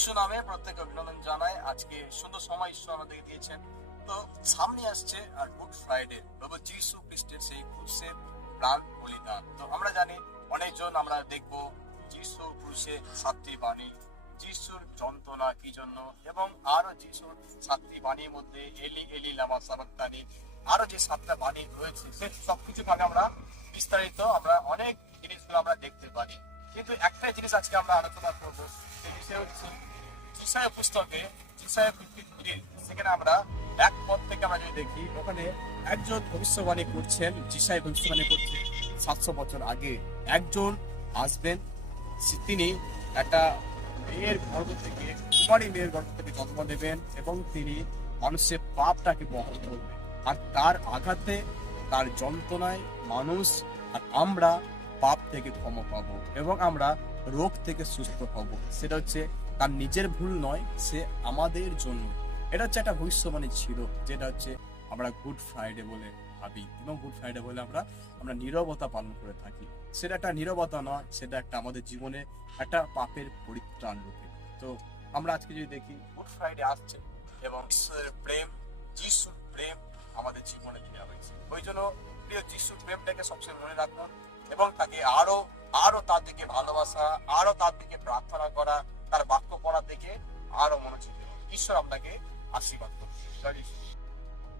যিশু নামে প্রত্যেকে অভিনন্দন জানাই। আজকে সুন্দর সময় ঈশ্বর আমাদেরকে দিয়েছেন। তো সামনে আসছে আর গুড ফ্রাইডে, প্রভু যিশু খ্রিস্টের সেই ক্রুশের প্রাণ বলিদান। তো আমরা জানি অনেকজন আমরা দেখবো যিশু ক্রুশের 7টি বাণী, যিশুর যন্ত্রণা কি জন্য, এবং আরো যিশুর 7টি বাণীর মধ্যে এলি এলি লামা সাবাক্তানি, আরো যে 7টা বাণী রয়েছে সে সবকিছু ভাবে আমরা বিস্তারিত আমরা অনেক জিনিসগুলো আমরা দেখতে পারি। কিন্তু একটা জিনিস আজকে আমরা আলোচনা করবো, সেই বিষয় হচ্ছে যিশায়া পুস্তকে যিশায়া 53 সেখানে আমরা এক পদ থেকে আমরা যদি দেখি, ওখানে একজন ভবিষ্যবাণী করছেন, যিশায়া ভবিষ্যবাণী করছেন 700 বছর আগে একজন আসবেন, তিনি একটা মেয়ের গর্ভ থেকে, কুমারী মেয়ের গর্ভ থেকে জন্ম নেবেন এবং তিনি মানুষের পাপটাকে বহন করবেন। আর তার আঘাতে, তার যন্ত্রণায় মানুষ আর আমরা পাপ থেকে ক্ষমা পাবো এবং আমরা রোগ থেকে সুস্থ হব। সেটা হচ্ছে তার নিজের ভুল নয়, সে আমাদের জন্য। এটা হচ্ছে একটা ভবিষ্যবাণী ছিল, যেটা হচ্ছে আমরা গুড ফ্রাইডে বলে ভাবি এবং গুড ফ্রাইডে বলে আমরা নীরবতা পালন করে থাকি। সেটা একটা নীরবতা নয়, সেটা একটা আমাদের জীবনে একটা পাপের পরিত্রাণ রূপে। তো আমরা আজকে যদি দেখি গুড ফ্রাইডে আসছে এবং ঈশ্বরের প্রেম, যিশুর প্রেম আমাদের জীবনে দেওয়া হয়েছে। ওই জন্য প্রিয় যিশুর প্রেমটাকে সবসময় মনে রাখুন এবং তাকে আরো তার দিকে ভালোবাসা, আরো তার দিকে প্রার্থনা করা, তার বাক্য পড়ার দিকে আরো মনোযোগ দেওয়া। ঈশ্বর আপনাকে আশীর্বাদ করুন।